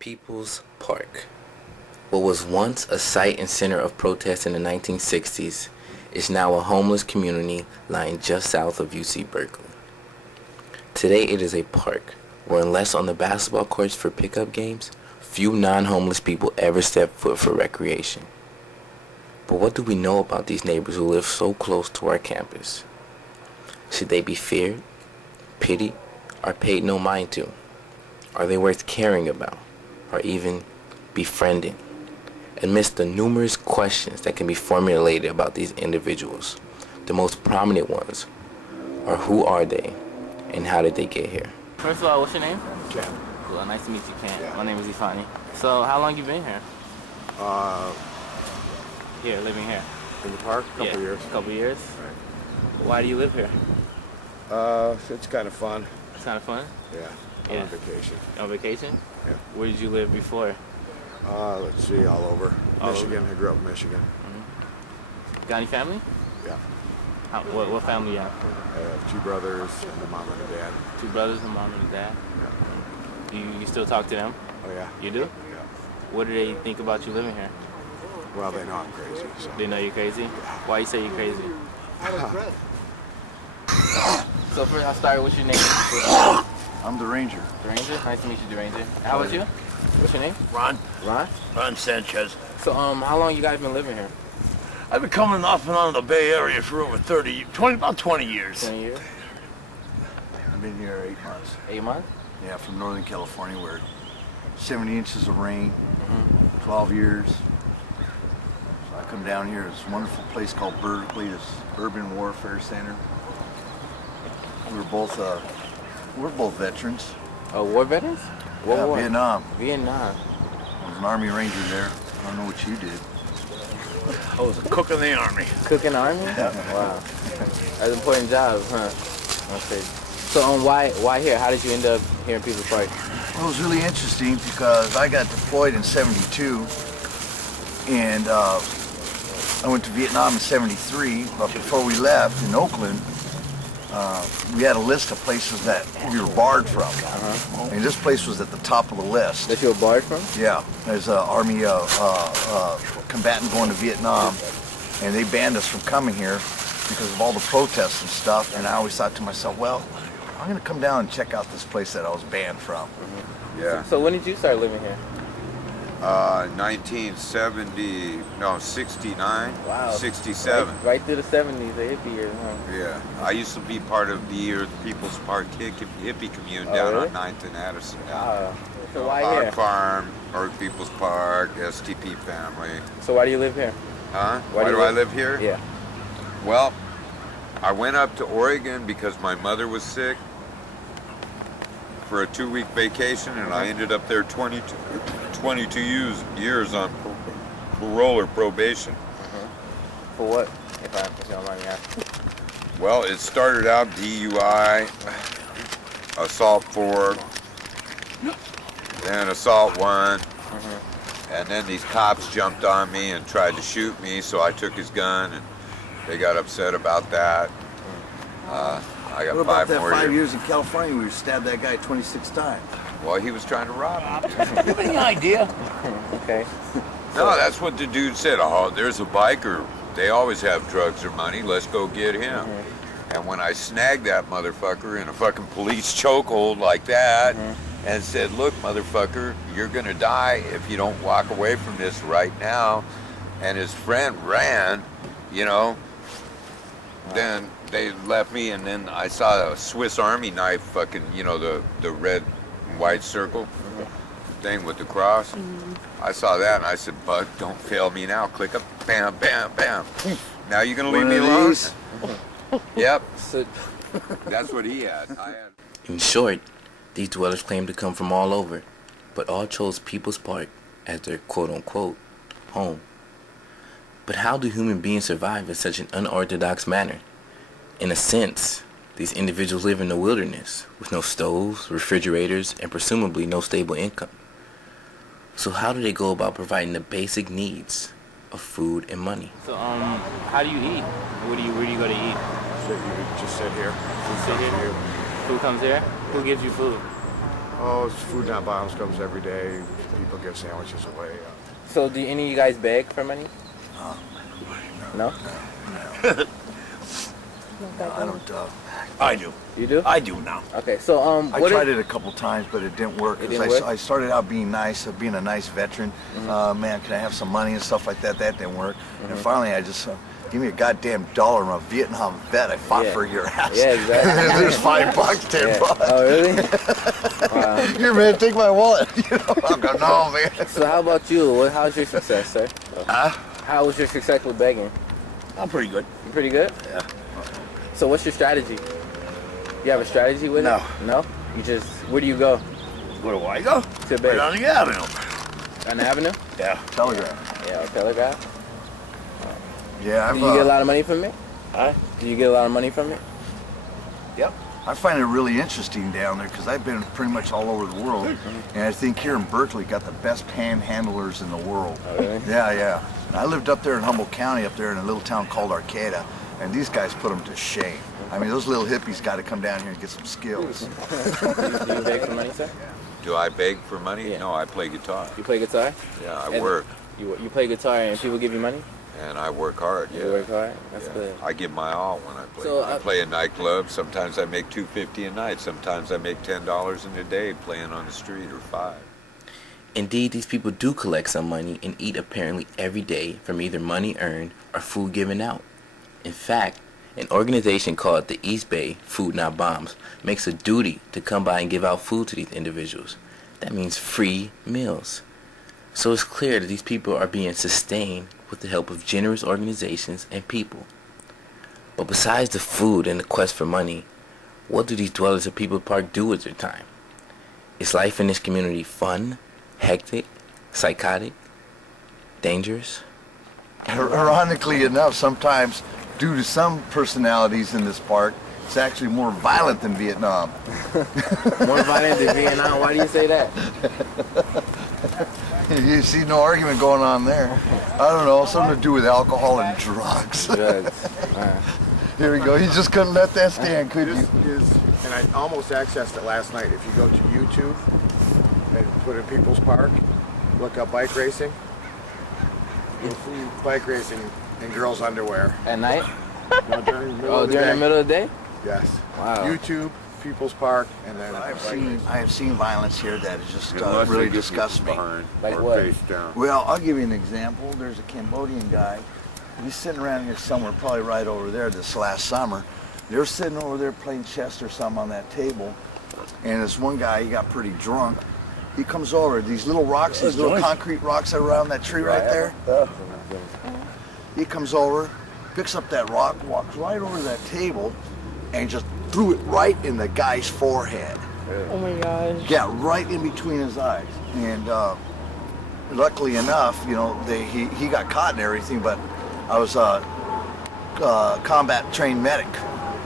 People's Park. What was once a site and center of protest in the 1960s is now a homeless community lying just south of UC Berkeley. Today it is a park where, unless on the basketball courts for pickup games, few non-homeless people ever step foot for recreation. But what do we know about these neighbors who live so close to our campus? Should they be feared, pitied, or paid no mind to? Are they worth caring about, or even befriending? Amidst the numerous questions that can be formulated about these individuals, the most prominent ones are: who are they, and how did they get here? First of all, what's your name? Ken. Cool, nice to meet you, Ken. Yeah. My name is Ifani. So, how long you been here? Here, living here? In the park, couple years. A couple years? Right. Why do you live here? It's kind of fun. It's kind of fun? Yeah. Yeah. On vacation. On vacation? Yeah. Where did you live before? Let's see, all over. All Michigan. I grew up in Michigan. Mm-hmm. Got any family? Yeah. What family you have? I have 2 brothers and a mom and a dad. 2 brothers, a mom and a dad? Yeah. You still talk to them? Oh yeah. You do? Yeah. What do they think about you living here? Well, they know I'm crazy. So. They know you're crazy? Why you say you're crazy? So first I'll start with your name. I'm the ranger. Ranger? Nice to meet you, Ranger. How about you? What's your name? Ron. Ron? Ron Sanchez. So how long you guys been living here? I've been coming off and on the Bay Area for over 20 years. 20 years? I've been here 8 months. 8 months? Yeah, from Northern California, where 70 inches of rain, 12 years. So I come down here. It's a wonderful place called Berkeley, this urban warfare center. We're both veterans. Oh, war veterans? What Yeah, war? Vietnam. Vietnam. I was an Army Ranger there. I don't know what you did. I was a cook in the Army. Cook in the army? Yeah. Wow. That's an important job, huh? Okay. So why here? How did you end up here in People's Park? Well, it was really interesting because I got deployed in '72, and I went to Vietnam in '73. But before we left in Oakland, we had a list of places that we were barred from, and this place was at the top of the list. That you were barred from? Yeah, there's an Army combatant going to Vietnam, and they banned us from coming here because of all the protests and stuff. And I always thought to myself, well, I'm gonna come down and check out this place that I was banned from. Yeah. So when did you start living here? 69, Wow. 67. Right through the 70s, the hippie years, huh? Yeah. I used to be part of the People's Park hippie commune Oh, down really? on 9th and Addison. So why Our here? farm, or People's Park, STP family. So why do you live here? Huh? Why Why do do you I live here? Yeah. Well, I went up to Oregon because my mother was sick for a 2-week vacation, and I ended up there 22 years on parole or probation. For what? If you don't mind me asking. Well, it started out DUI, assault 4, then assault 1, and then these cops jumped on me and tried to shoot me, so I took his gun, and they got upset about that. I got What about 5 that more 5 years. years in California where you stabbed that guy 26 times? Well, he was trying to rob me. Any idea? Okay. No, that's what the dude said. Oh, there's a biker. They always have drugs or money. Let's go get him. And when I snagged that motherfucker in a fucking police chokehold like that and said, look, motherfucker, you're going to die if you don't walk away from this right now. And his friend ran, then they left me, and then I saw a Swiss Army knife fucking, the red and white circle thing with the cross. I saw that and I said, Bud, don't fail me now. Click up, bam, bam, bam. Now you gonna leave me alone? Yep. So, That's what he had. I had. In short, these dwellers claim to come from all over, but all chose People's Park as their quote-unquote home. But how do human beings survive in such an unorthodox manner? In a sense, these individuals live in the wilderness with no stoves, refrigerators, and presumably no stable income. So how do they go about providing the basic needs of food and money? so how do you eat? Where do you go to eat? So you just sit here. You sit here? Food comes here? Who gives you food? Oh, it's Food Not Bombs comes every day. People give sandwiches away. So do any of you guys beg for money? No? I don't. I do. You do? I do now. Okay, so I tried it a couple times, but it didn't work. It 'Cause didn't work? I started out being nice, being a nice veteran. Man, can I have some money and stuff like that? That didn't work. And finally, I just give me a goddamn dollar. I'm a Vietnam vet. I fought Yeah. for your ass. Yeah, exactly. There's $5, $10. Yeah. Oh, really? Here, man, take my wallet. You know, I'm going, no, man. So how about you? How's your success, sir? How was your success with begging? I'm pretty good. You pretty good? Yeah. So what's your strategy? You have a strategy with No. it? No? You just, where do you go Where do I go? to beg? Right on the avenue. On the avenue? Yeah. Telegram. Yeah, Telegraph. Yeah, I've, Do you get a lot of money from it? Huh? Do you get a lot of money from it? Yep. I find it really interesting down there because I've been pretty much all over the world, and I think here in Berkeley got the best panhandlers in the world. Oh, really? Yeah, yeah. And I lived up there in Humboldt County, up there in a little town called Arcata, and these guys put them to shame. I mean, those little hippies got to come down here and get some skills. Do you beg for money, sir? Do I beg for money? Yeah. No, I play guitar. You play guitar? Yeah, I And work. You play guitar and people give you money? And I work hard, yeah. You work hard? That's Yeah. good. I give my all when I play. So, I play in nightclubs. Sometimes I make $2.50 a night. Sometimes I make $10 in a day playing on the street, or $5. Indeed, these people do collect some money and eat apparently every day from either money earned or food given out. In fact, an organization called the East Bay Food Not Bombs makes a duty to come by and give out food to these individuals. That means free meals. So it's clear that these people are being sustained with the help of generous organizations and people. But besides the food and the quest for money, what do these dwellers of People's Park do with their time? Is life in this community fun, hectic, psychotic, dangerous? Ironically enough, sometimes, due to some personalities in this park, it's actually more violent than Vietnam. More violent than Vietnam? Why do you say that? You see no argument going on there. I don't know, something to do with alcohol and drugs. Drugs. Here we go. You just couldn't let that stand, could you? This is, and I almost accessed it last night. If you go to YouTube and put in People's Park, look up bike racing, you'll see bike racing in girls' underwear. At night? No, during the middle Oh, of the during day. the middle of the day? Yes. Wow. YouTube, People's Park, and then I bike racing. have seen violence here that has just Unless they really get disgusts me. people behind Like or what? face down. Well, I'll give you an example. There's a Cambodian guy. He's sitting around here somewhere, probably right over there this last summer. They're sitting over there playing chess or something on that table. And this one guy, he got pretty drunk. He comes over, these little rocks, these little concrete rocks that are around that tree right there. He comes over, picks up that rock, walks right over to that table, and just threw it right in the guy's forehead. Oh my gosh. Yeah, right in between his eyes. And luckily enough, you know, he got caught and everything, but I was a combat trained medic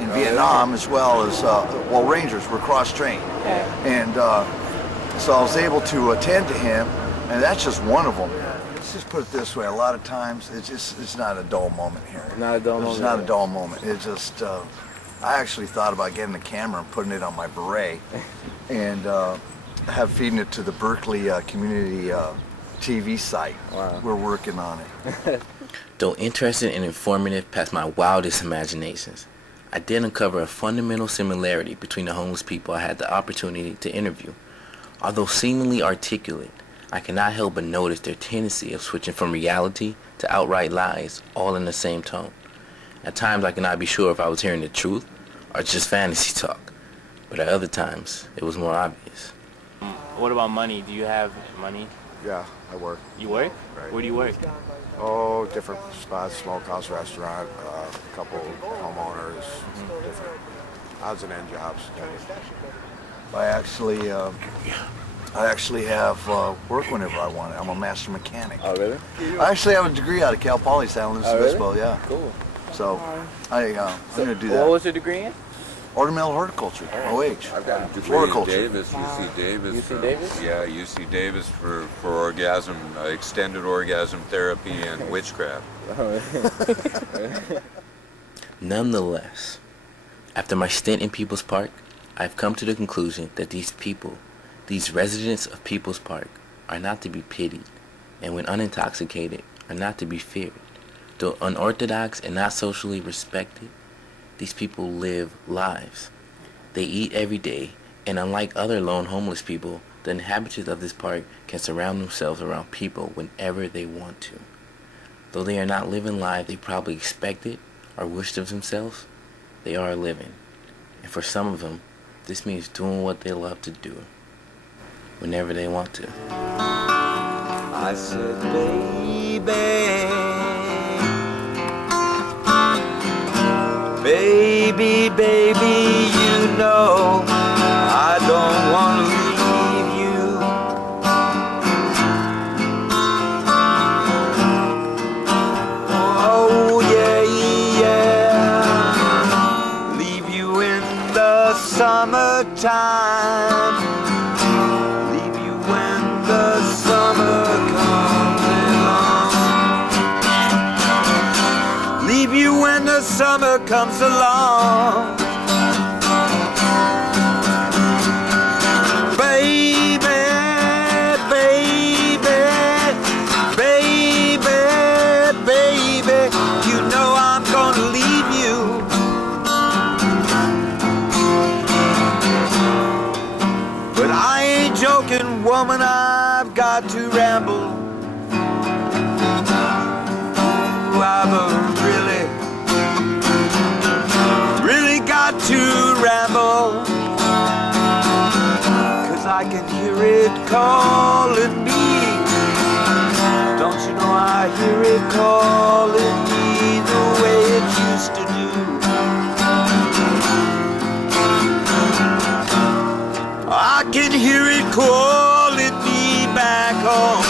in Vietnam, as well as, well, Rangers were cross-trained. And so I was able to attend to him, and that's just one of them. Let's just put it this way, a lot of times it's not a dull moment here. Not a dull moment. It's not a dull moment. It's just, I actually thought about getting the camera and putting it on my beret and have feeding it to the Berkeley community TV site. Wow. We're working on it. Though interesting and informative past my wildest imaginations, I did uncover a fundamental similarity between the homeless people I had the opportunity to interview. Although seemingly articulate, I cannot help but notice their tendency of switching from reality to outright lies, all in the same tone. At times I could not be sure if I was hearing the truth or just fantasy talk, but at other times it was more obvious. What about money? Do you have money? Yeah, I work. You work? Right. Where do you work? Oh, different spots, smokehouse restaurant, a couple homeowners, different odds and end jobs. I actually have work whenever I want it. I'm a master mechanic. Oh, really? I actually have a degree out of Cal Poly San Luis Oh, really? Obispo, yeah. Cool. So I'm gonna do What that. was your degree in? Ornamental horticulture, OH. I've got a degree in Floriculture. Davis, UC Davis. UC Davis? Yeah, UC Davis for orgasm, extended orgasm therapy and witchcraft. Nonetheless, after my stint in People's Park, I've come to the conclusion that these These residents of People's Park are not to be pitied, and when unintoxicated, are not to be feared. Though unorthodox and not socially respected, these people live lives. They eat every day, and unlike other lone homeless people, the inhabitants of this park can surround themselves around people whenever they want to. Though they are not living life they probably expected or wished of themselves, they are living. And for some of them, this means doing what they love to do, whenever they want to. I said, baby, baby, you know I don't want to leave you. Oh, yeah, yeah. Leave you in the summertime. Leave you when the summer comes along. Leave you when the summer comes along. Baby, baby, baby, baby, you know I'm gonna leave you. But I ain't joking, woman, I've got to ramble. I've really got to ramble, 'cause I can hear it calling me. Don't you know I hear it calling me the way it used to do. I can hear it calling me back home.